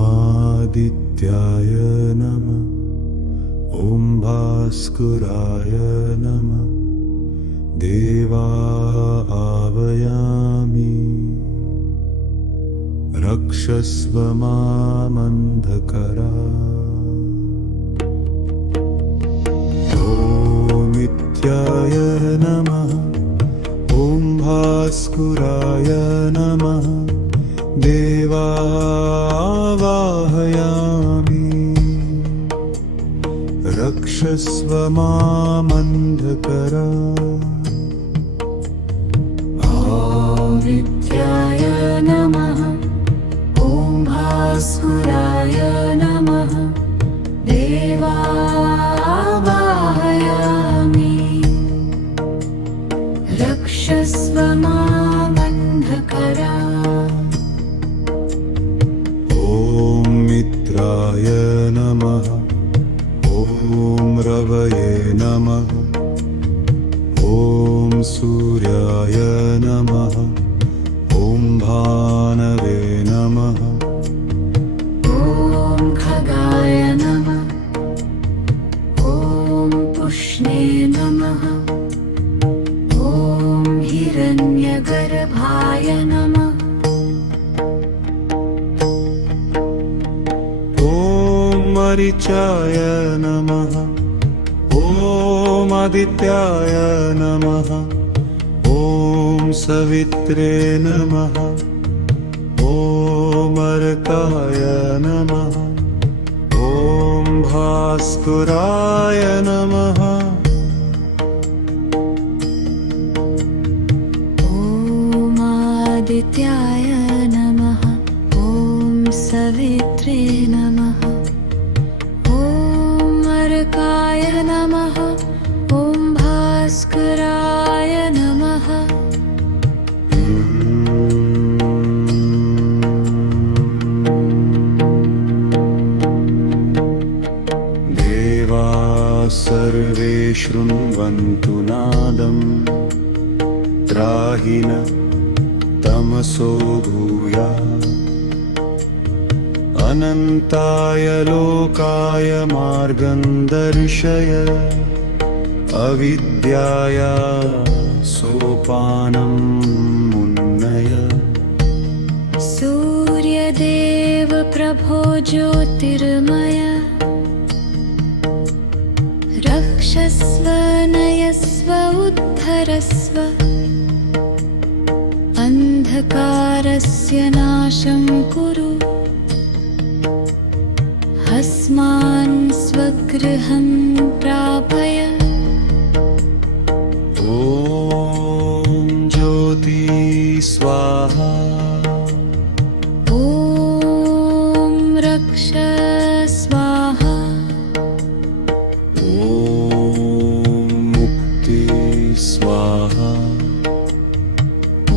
आदित्याय नमः। ॐ भास्कराय नमः। देवा आवयामि। रक्षस्व मामन्धकारा। ॐ नमः। ॐ भास्कराय नमः। देवा आवाहयामि। रक्षस्व मामन्धकारा। नित्याय नमः। ॐ भास्कराय नमः। देवा आवाहयामि। रक्षस्व मामन्धकारा। ॐ मित्राय नमः। ॐ रवये नमः। ॐ सूर्याय नमः। ॐ भानवे नमः। ॐ खगाय नमः। ॐ पुष्णे नमः। ॐ हिरण्यगर्भाय नमः। ॐ मरीचाय नमः। ॐ आदित्याय नमः। ॐ सवित्रे नमः। ॐ अर्काय नमः। ॐ भास्कराय नमः। ॐ आदित्याय नमः। ॐ सवित्रे नमः। ॐ अर्काय नमः। ॐ भास्कराय नमः। देवाः सर्वे शृण्वन्तु नादम्। त्राहि नः तमसो भूयात्। अनन्ताय लोकाय मार्गं दर्शय। अविद्याया सोपानं मुन्नय। सूर्यदेव प्रभो ज्योतिर्मय। रक्षस्व नयस्व उद्धरस्व। अन्धकारस्य नाशं कुरु। अस्मान् स्वगृहं प्रापय। ॐ ज्योति स्वाहा। ॐ रक्ष स्वाहा। ॐ मुक्ति स्वाहा। ॐ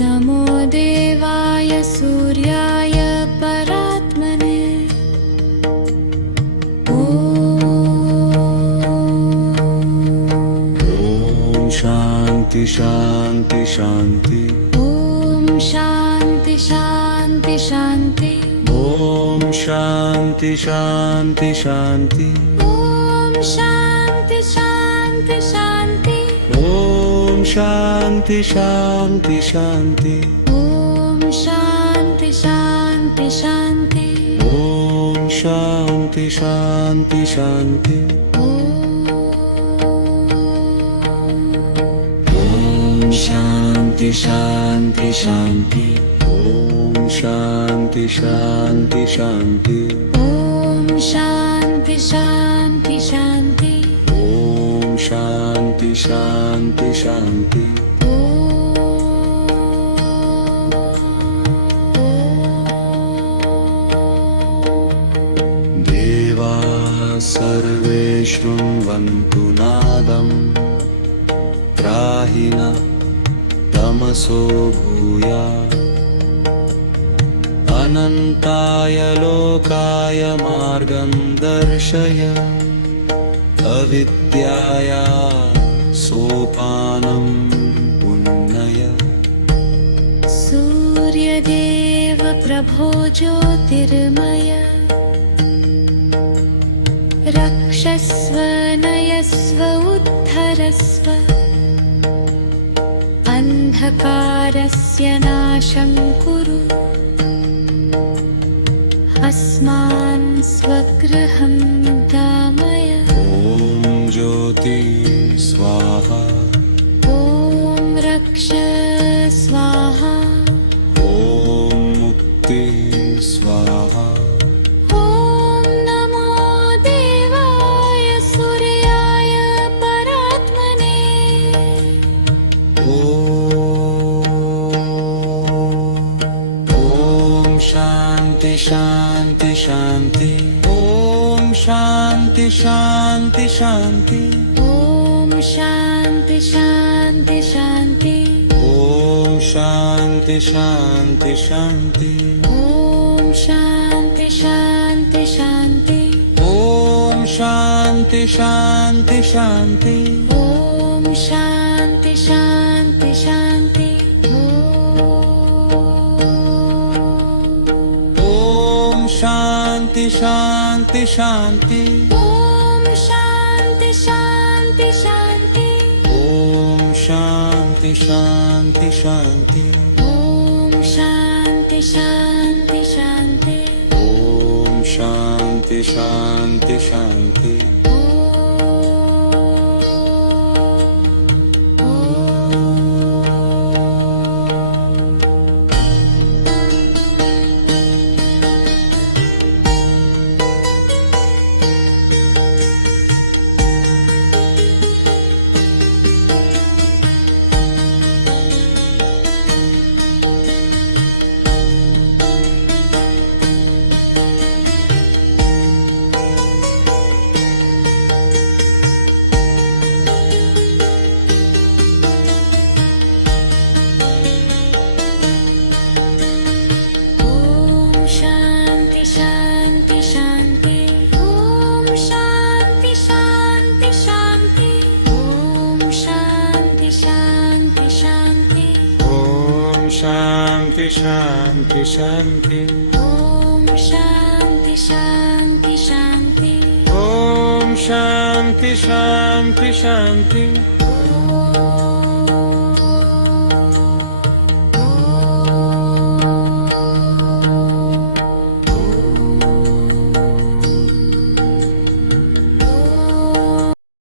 नमो देवाय सूर्याय परात्मने। ॐ शान्ति शान्ति शान्ति। ॐ शान्ति शान्ति शान्ति। ॐ शान्ति शान्ति शान्ति। ॐ शान्ति शान्ति शान्ति। ॐ शान्ति शान्ति शान्ति। ॐ शान्ति शान्ति शान्ति। ॐ शान्ति शान्ति शान्ति। ॐ शान्ति शान्ति शान्ति। ॐ शान्ति शान्ति शान्ति। ॐ शान्ति शान्ति शान्ति। ॐ शान्ति शान्ति शान्ति। देवाः सर्वे शृण्वन्तु नादम्। त्राहि नः तमसो भूयात्। अनन्ताय लोकाय मार्गं दर्शय। अविद्याया सोपानं पुन्नय सूर्यदेव प्रभो ज्योतिर्मय रक्षस्व नयस्व उद्धरस्व अन्धकारस्य नाशं कुरु अस्मान् स्वगृहं दामय ॐ ज्योति स्वाहा ॐ रक्ष स्वाहा ॐ मुक्ति स्वाहा ॐ नमो देवाय सूर्याय परात्मने ॐ शान्ति शान्ति शान्ति ॐ शान्ति शान्ति शान्ति ॐ शान्ति शान्ति शान्ति ॐ शान्ति शान्ति शान्ति ॐ शान्ति शान्ति शान्ति ॐ शान्ति शान्ति शान्ति ॐ शान्ति शान्ति शान्ति ॐ शान्ति शान्ति शान्ति ॐ शान्ति शान्ति शान्ति ॐ शान्ति शान्ति शान्ति ॐ शान्ति शान्ति शान्ति ॐ शान्ति शान्ति शान्ति ॐ शान्ति शान्ति शान्ति ॐ शान्ति शान्ति शान्ति ॐ शान्ति शान्ति शान्ति ॐ शान्ति शान्ति शान्ति ॐ शान्ति शान्ति शान्ति ॐ शान्ति शान्ति शान्ति